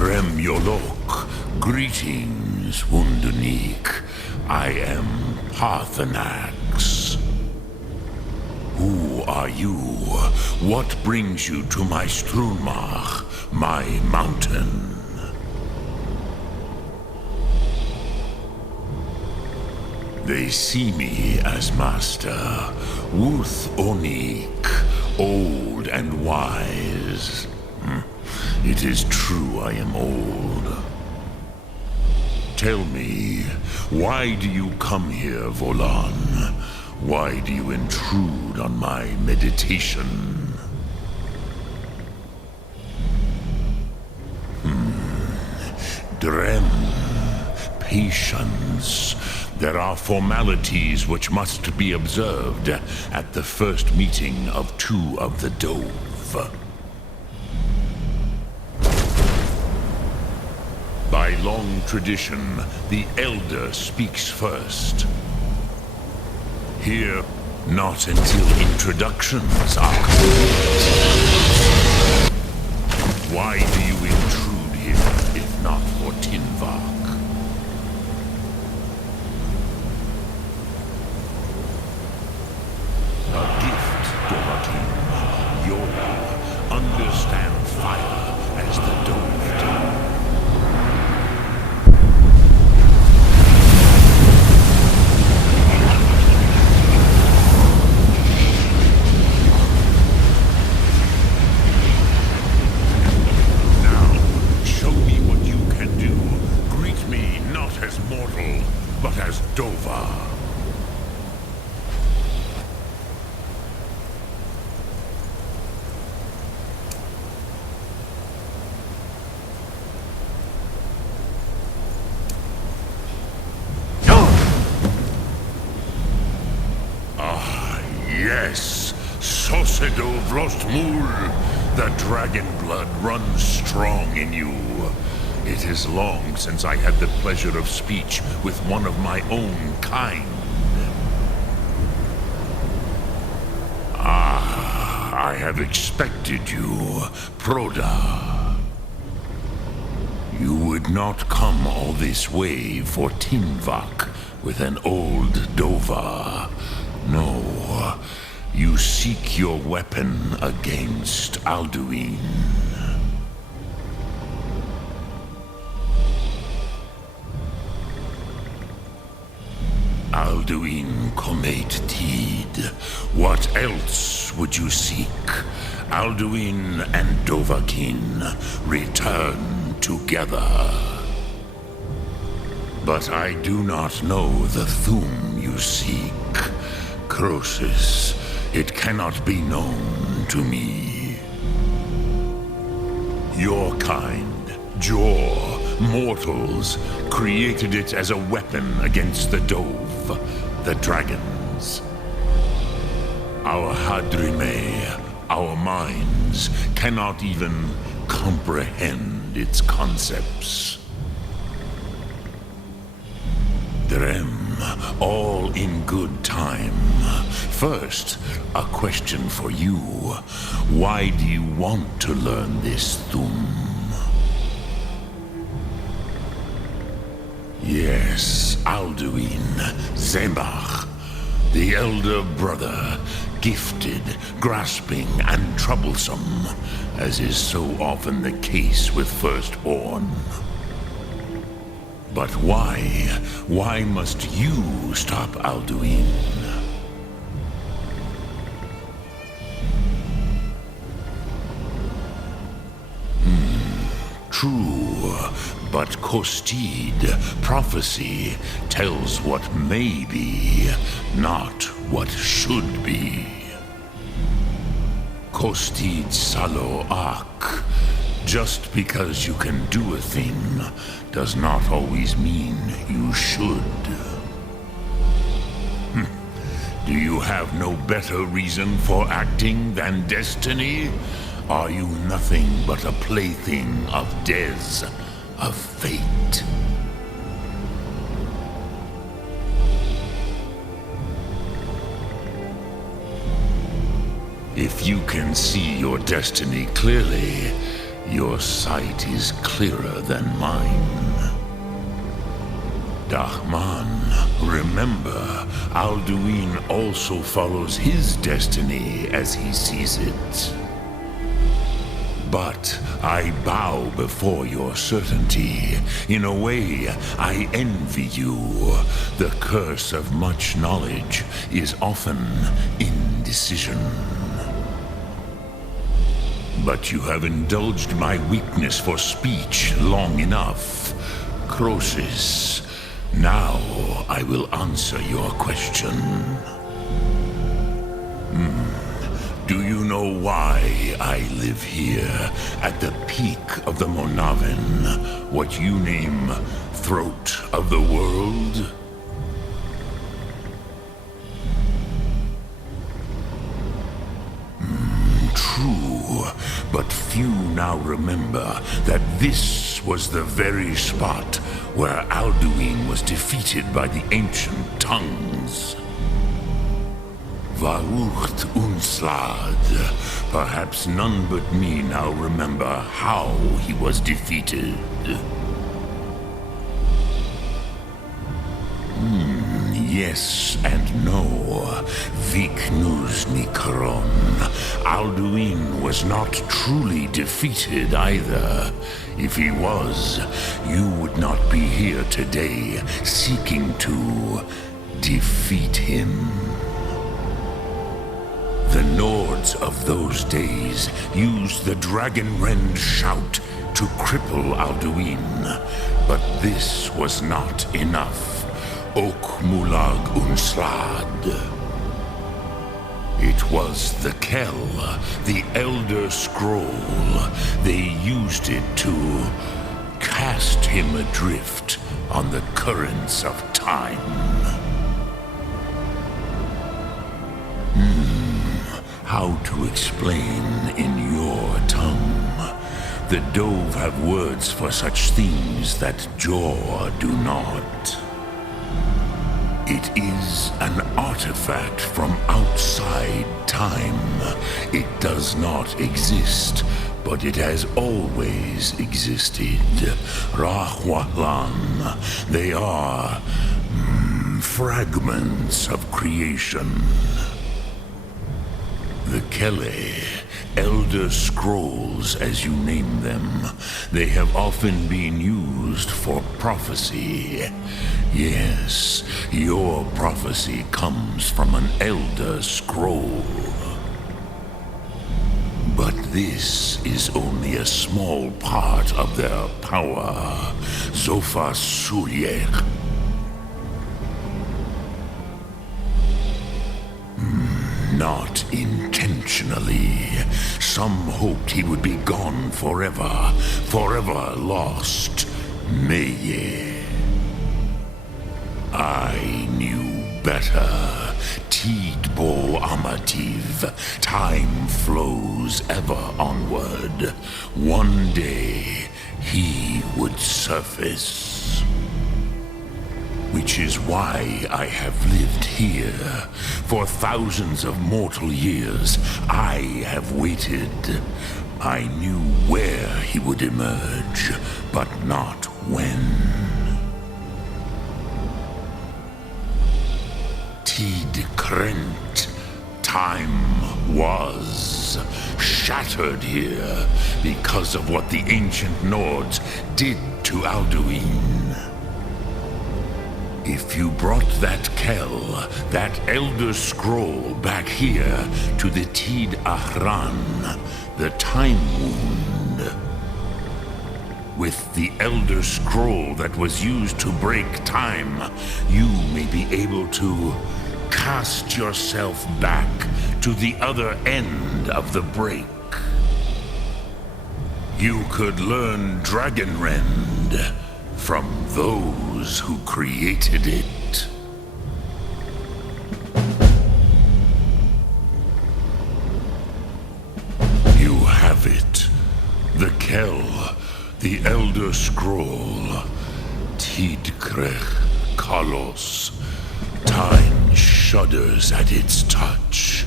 Drem Yolok, greetings, Wundunik. I am Parthenax. Who are you? What brings you to my Strunmach, my mountain? They see me as master, Wuth Onik, old and wise. It is true I am old. Tell me, why do you come here, Volan? Why do you intrude on my meditation? Drem, patience. There are formalities which must be observed at the first meeting of two of the Dove. By long tradition, the Elder speaks first. Here, not until introductions are complete. Why do you intrude here, if not for Tinvak? A gift, Dovakin. You'll understand fire as the Dove do. But as Dova. Ah, yes. Sosedo Vrostmul. The dragon blood runs strong in you. It is long since I had the pleasure of speech with one of my own kind. I have expected you, Proda. You would not come all this way for Tinvak with an old Dova. No, you seek your weapon against Alduin. Alduin Comet Tid. What else would you seek? Alduin and Dovahkiin return together. But I do not know the Thum you seek. Croesus, it cannot be known to me. Your kind, Jor, mortals, created it as a weapon against the Dove, the dragons. Our Hadrime, our minds, cannot even comprehend its concepts. Drem, all in good time. First, a question for you. Why do you want to learn this Thum? Yes, Alduin, Zembach, the elder brother, gifted, grasping, and troublesome, as is so often the case with firstborn. But why? Why must you stop Alduin? True, but Kostid, prophecy, tells what may be, not what should be. Kostid Salo Ak. Just because you can do a thing does not always mean you should. Do you have no better reason for acting than destiny? Are you nothing but a plaything of Dez, of fate? If you can see your destiny clearly, Your sight is clearer than mine. Dahman, remember, Alduin also follows his destiny as he sees it. But I bow before your certainty. In a way, I envy you. The curse of much knowledge is often indecision. But you have indulged my weakness for speech long enough. Croesus, now I will answer your question. Do you know why I live here, at the peak of the Monavin, what you name Throat of the World? True, but few now remember that this was the very spot where Alduin was defeated by the ancient tongues. Varucht Unslad. Perhaps none but me now remember how he was defeated. Yes and no. Viknus Nikaron. Alduin was not truly defeated either. If he was, you would not be here today seeking to defeat him. The Nords of those days used the Dragonrend shout to cripple Alduin, but this was not enough. Ok Mulag Unslad. It was the Kell, the Elder Scroll. They used it to cast him adrift on the currents of time. How to explain in your tongue? The Dove have words for such things that Jor do not. It is an artifact from outside time. It does not exist, but it has always existed. Rahwalan. They are fragments of creation. The Kele, Elder Scrolls as you name them, they have often been used for prophecy. Yes, your prophecy comes from an Elder Scroll. But this is only a small part of their power. Zofa Suryek. Not intentionally. Some hoped he would be gone forever, forever lost. Meye. I knew better. Tidbo Amativ. Time flows ever onward. One day, he would surface. Which is why I have lived here. For thousands of mortal years, I have waited. I knew where he would emerge, but not when. Tid Krent. Time was shattered here because of what the ancient Nords did to Alduin. If you brought that Kell, that Elder Scroll back here to the Tid Ahran, the Time Wound, with the Elder Scroll that was used to break time, you may be able to cast yourself back to the other end of the break. You could learn Dragonrend from those who created it. You have it. The Kell, the Elder Scroll, Tidkrech Kalos. Time shudders at its touch.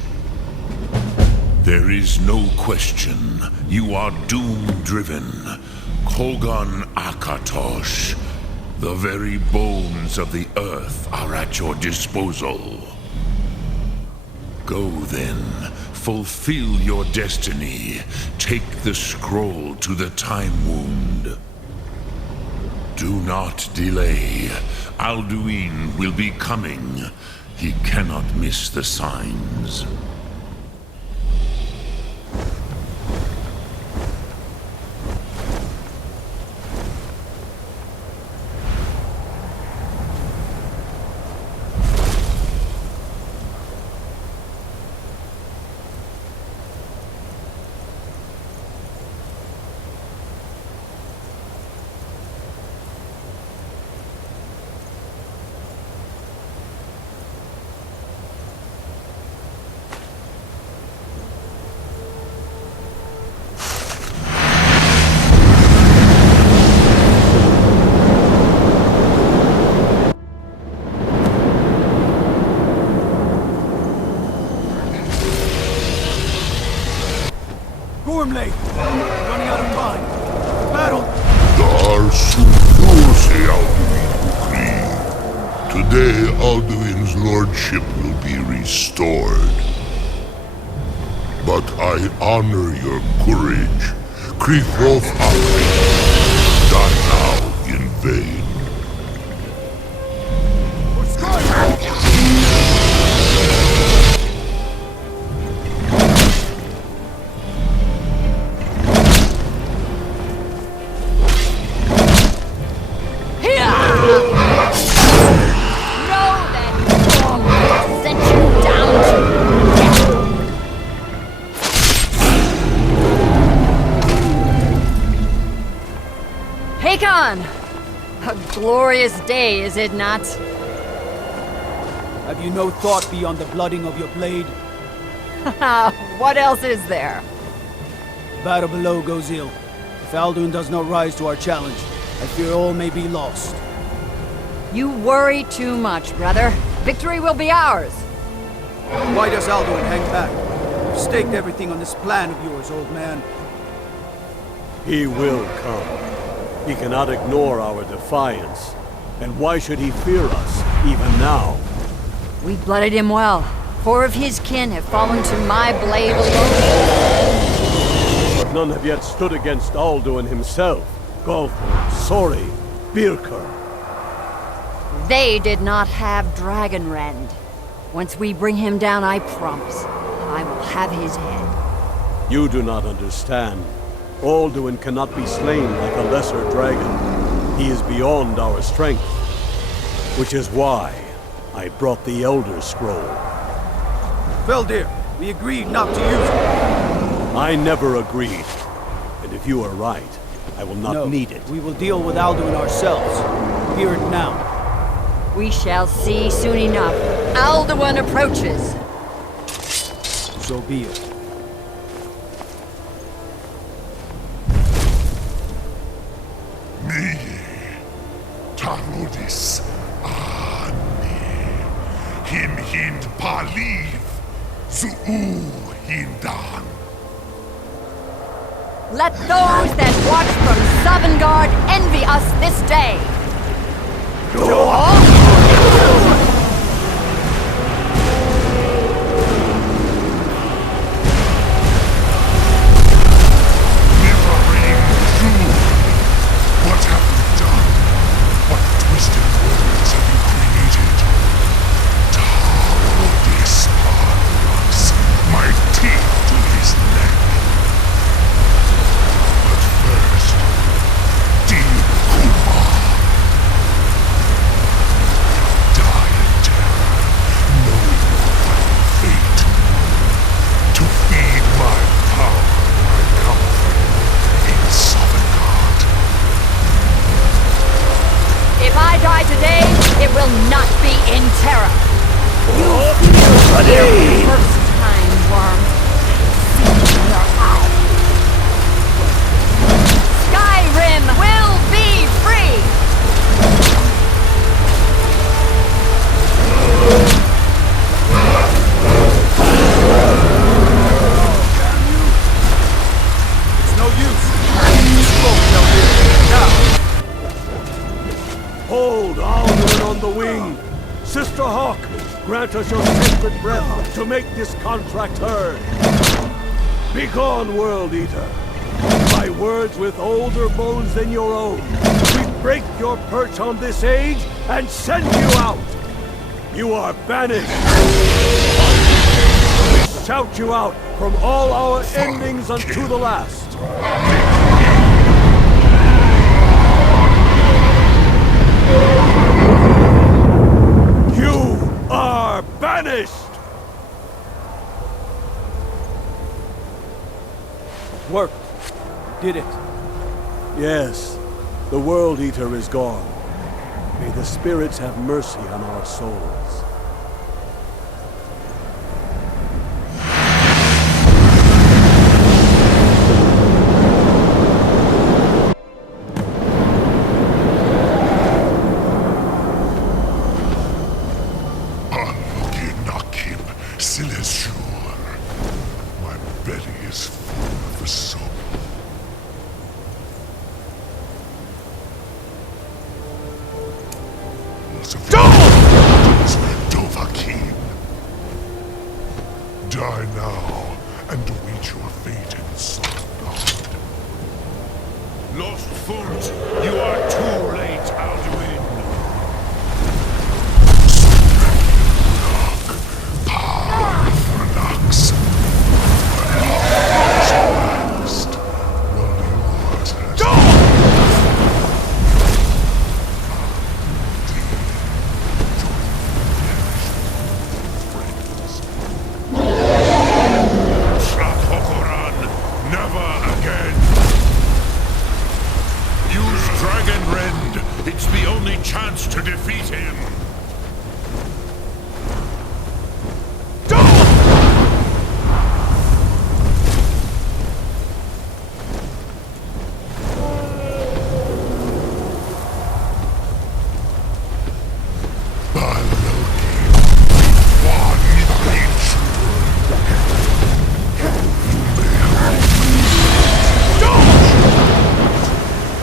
There is no question You are doom-driven. Kogan Akatosh. The very bones of the earth are at your disposal. Go then, fulfill your destiny. Take the scroll to the Time Wound. Do not delay. Alduin will be coming. He cannot miss the signs. Running out of time. Battle! Today, Alduin's lordship will be restored. But I honor your courage. Krithroth die now in vain. A glorious day, is it not? Have you no thought beyond the blooding of your blade? What else is there? The battle below goes ill. If Alduin does not rise to our challenge, I fear all may be lost. You worry too much, brother. Victory will be ours. Why does Alduin hang back? You've staked everything on this plan of yours, old man. He will come. He cannot ignore our defiance. And why should he fear us, even now? We blooded him well. 4 of his kin have fallen to my blade alone. But none have yet stood against Alduin himself. Golthor, Sori, Birker. They did not have Dragonrend. Once we bring him down, I promise, I will have his head. You do not understand. Alduin cannot be slain like a lesser dragon. He is beyond our strength. Which is why I brought the Elder Scroll. Veldir, we agreed not to use it. I never agreed. And if you are right, I will not need it. We will deal with Alduin ourselves. Hear it now. We shall see soon enough. Alduin approaches. So be it. Tarodis Ani Him Hind Paliv Zuu Hindan. Let those that watch from Sovngarde envy us this day. Skyrim will be free! It's the wing! Sister Hawk, grant us your sacred breath to make this contract heard! Begone, World Eater! By words with older bones than your own, we break your perch on this age and send you out! You are banished! We shout you out from all our endings unto the last! You are banished! Worked. Did it. Yes, the World Eater is gone. May the spirits have mercy on our souls. My belly is full of the soul. Dovahkiin! Die now, and await your fate in Sodgard. Lost Foot, you are too late, Alduin. It's the only chance to defeat him!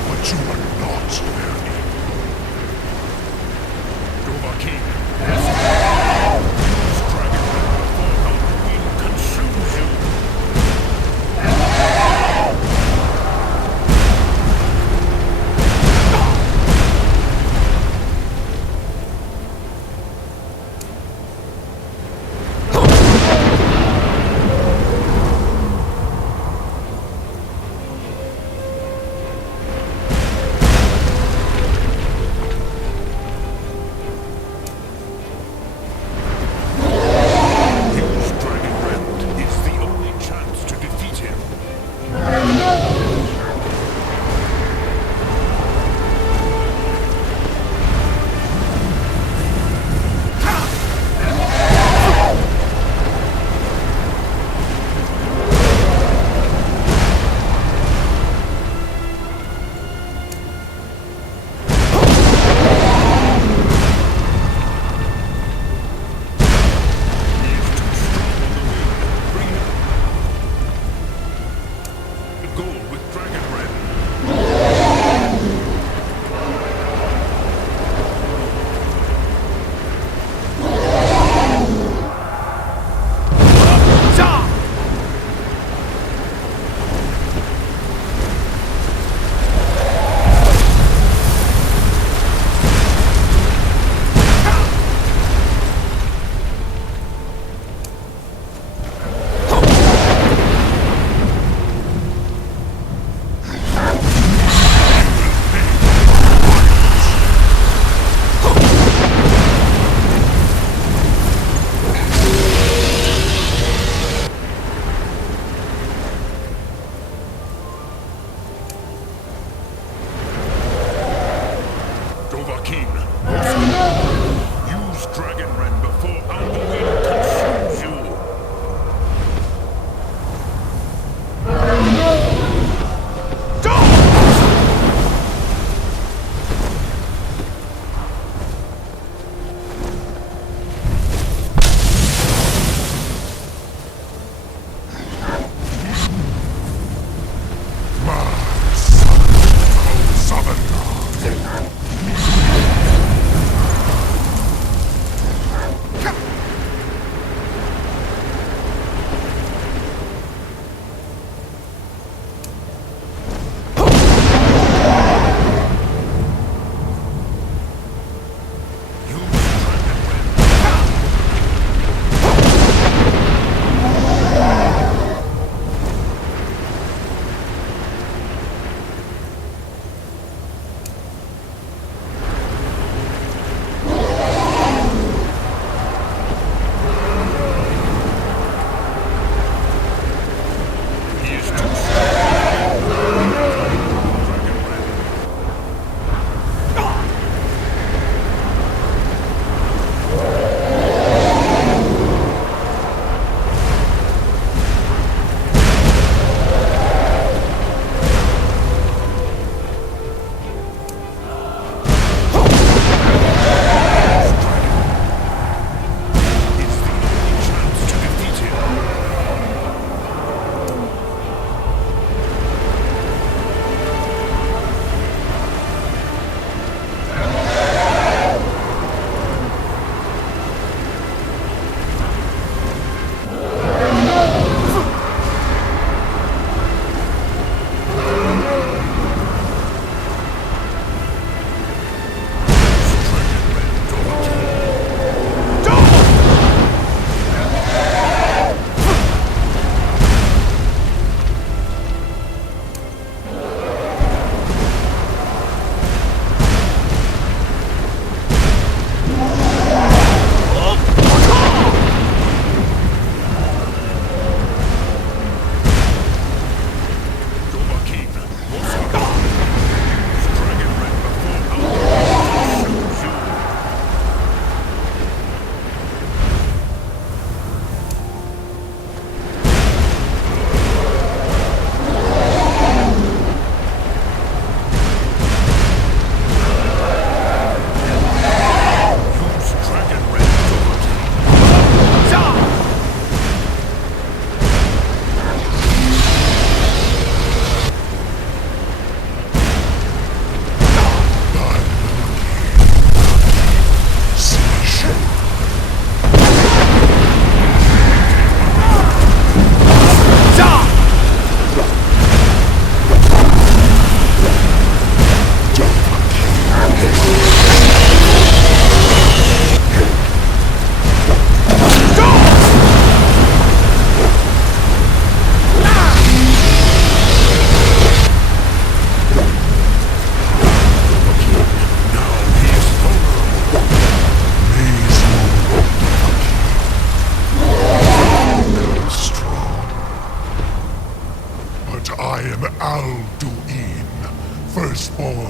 But you are not very. Dovahkiin, listen. Use Dragon Breath before Alduin consumes you.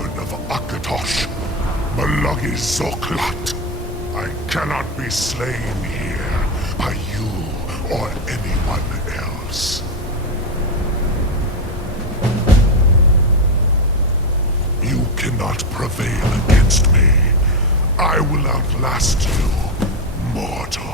born of Akatosh, Malagi Zoklat. I cannot be slain here by you or anyone else. You cannot prevail against me. I will outlast you, mortal.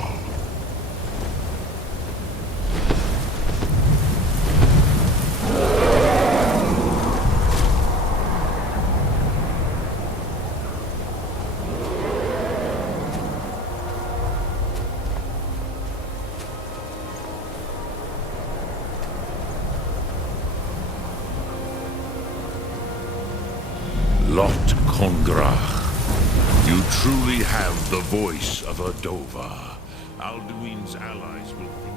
Lot Kongrach, you truly have the voice of a Dova. Alduin's allies will think...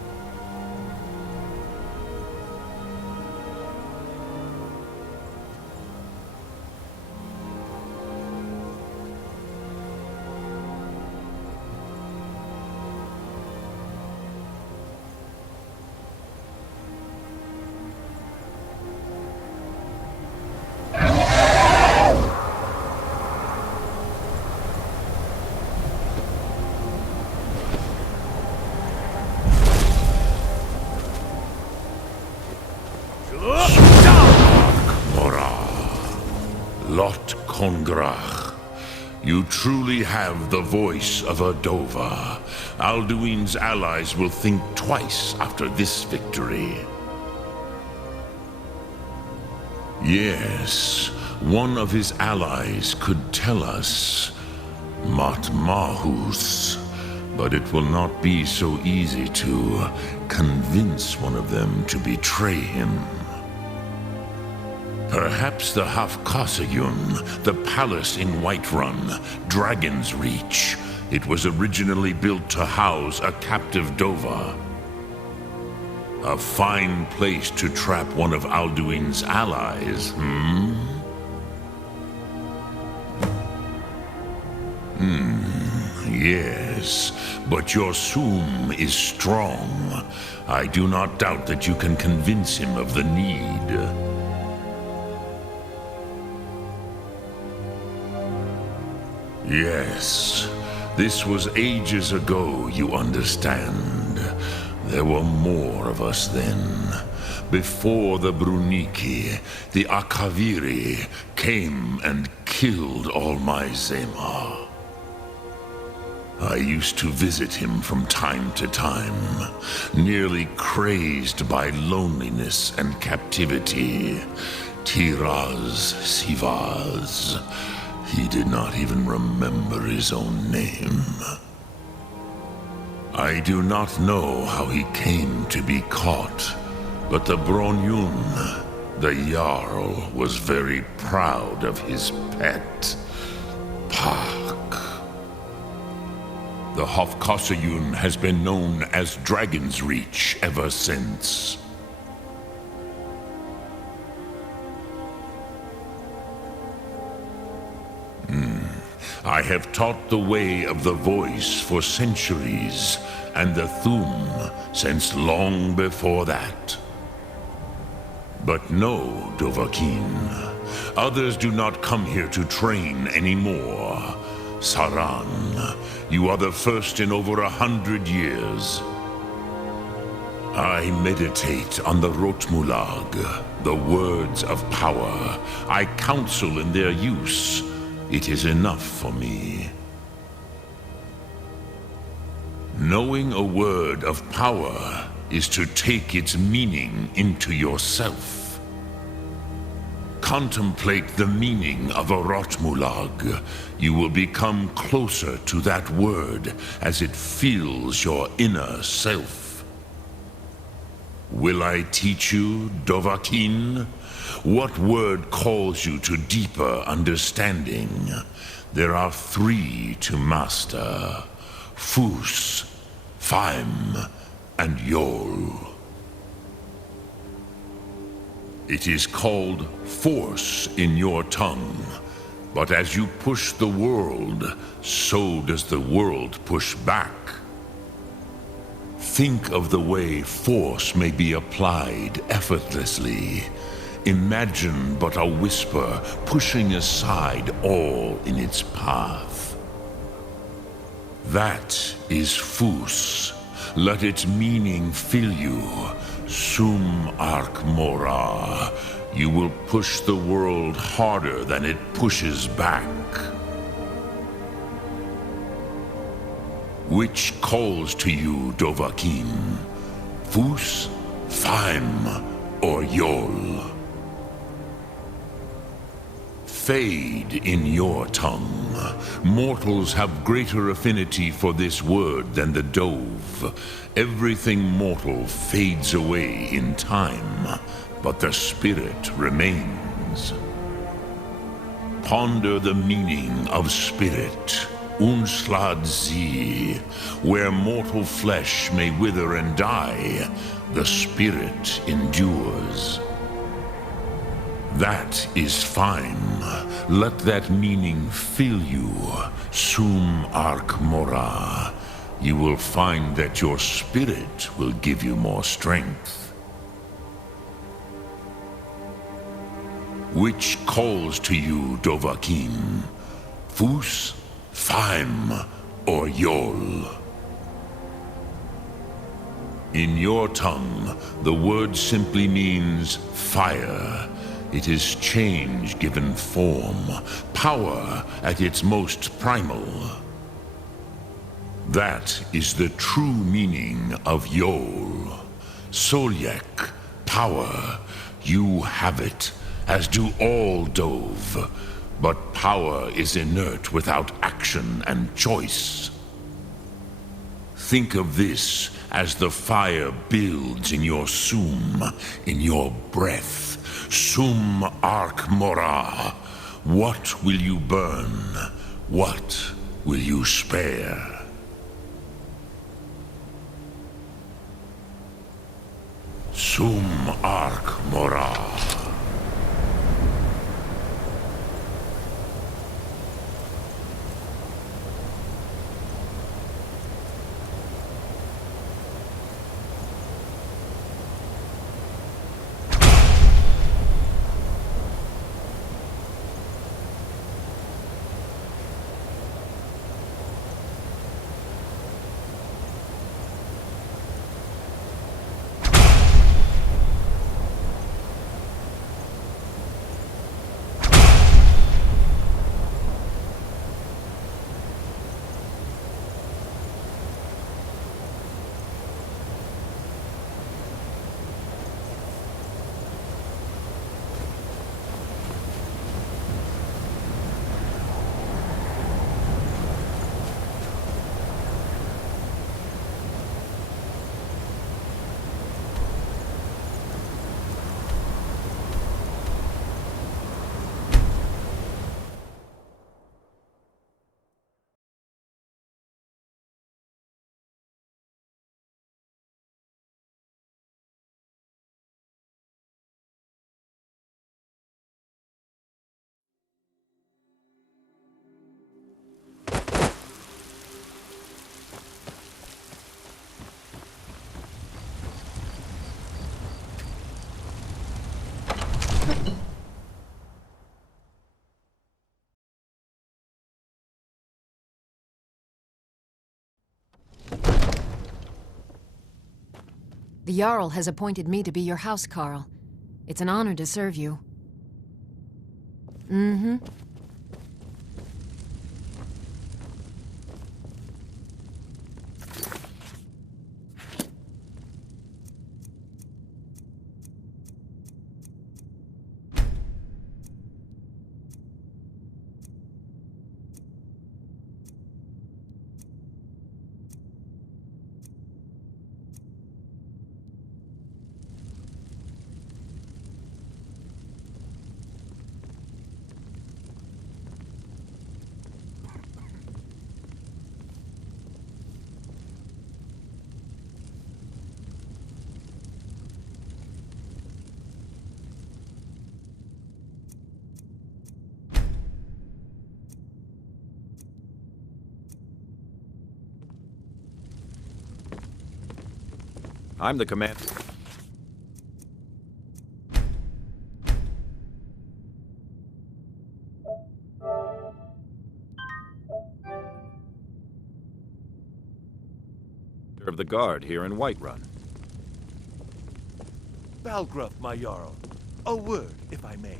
Lot Kongrach, you truly have the voice of a Dova. Alduin's allies will think twice after this victory. Yes, one of his allies could tell us Matmahus, but it will not be so easy to convince one of them to betray him. Perhaps the Hafkasayun, the palace in Whiterun, Dragon's Reach. It was originally built to house a captive Dova. A fine place to trap one of Alduin's allies, Yes, but your Soom is strong. I do not doubt that you can convince him of the need. Yes, this was ages ago, you understand. There were more of us then. Before the Bruniki, the Akaviri came and killed all my Zema. I used to visit him from time to time, nearly crazed by loneliness and captivity. Tiraz Sivaz. He did not even remember his own name. I do not know how he came to be caught, but the Bronyun, the Jarl, was very proud of his pet, Pak. The Hofkasayun has been known as Dragon's Reach ever since. I have taught the way of the voice for centuries, and the Thum since long before that. But no, Dovahkiin. Others do not come here to train anymore. Saran, you are the first in over 100 years. I meditate on the Rotmulag, the words of power. I counsel in their use. It is enough for me. Knowing a word of power is to take its meaning into yourself. Contemplate the meaning of a Rotmulag. You will become closer to that word as it fills your inner self. Will I teach you, Dovahkiin? What word calls you to deeper understanding? There are 3 to master: Fus, Faim, and Yol. It is called force in your tongue, but as you push the world, so does the world push back. Think of the way force may be applied effortlessly. Imagine but a whisper pushing aside all in its path. That is Fus. Let its meaning fill you. Sum Arc Mora. You will push the world harder than it pushes back. Which calls to you, Dovahkiin? Fus, Faim, or Yol? Fade in your tongue. Mortals have greater affinity for this word than the Dove. Everything mortal fades away in time, but the spirit remains. Ponder the meaning of spirit. Unslad Zi. Where mortal flesh may wither and die, the spirit endures. That is fine. Let that meaning fill you. Sum Arc Mora. You will find that your spirit will give you more strength. Which calls to you, Dovahkiin? Fus, Faim, or Yol? In your tongue, the word simply means fire. It is change given form, power at its most primal. That is the true meaning of Yol. Solyek, power. You have it, as do all Dove. But power is inert without action and choice. Think of this as the fire builds in your sum, in your breath. Sum Arc Mora. What will you burn? What will you spare? Sum Arc Mora. The Jarl has appointed me to be your housecarl. It's an honor to serve you. Mm-hmm. I'm the commander. of the guard here in Whiterun. Valgruff, my Jarl. A word, if I may.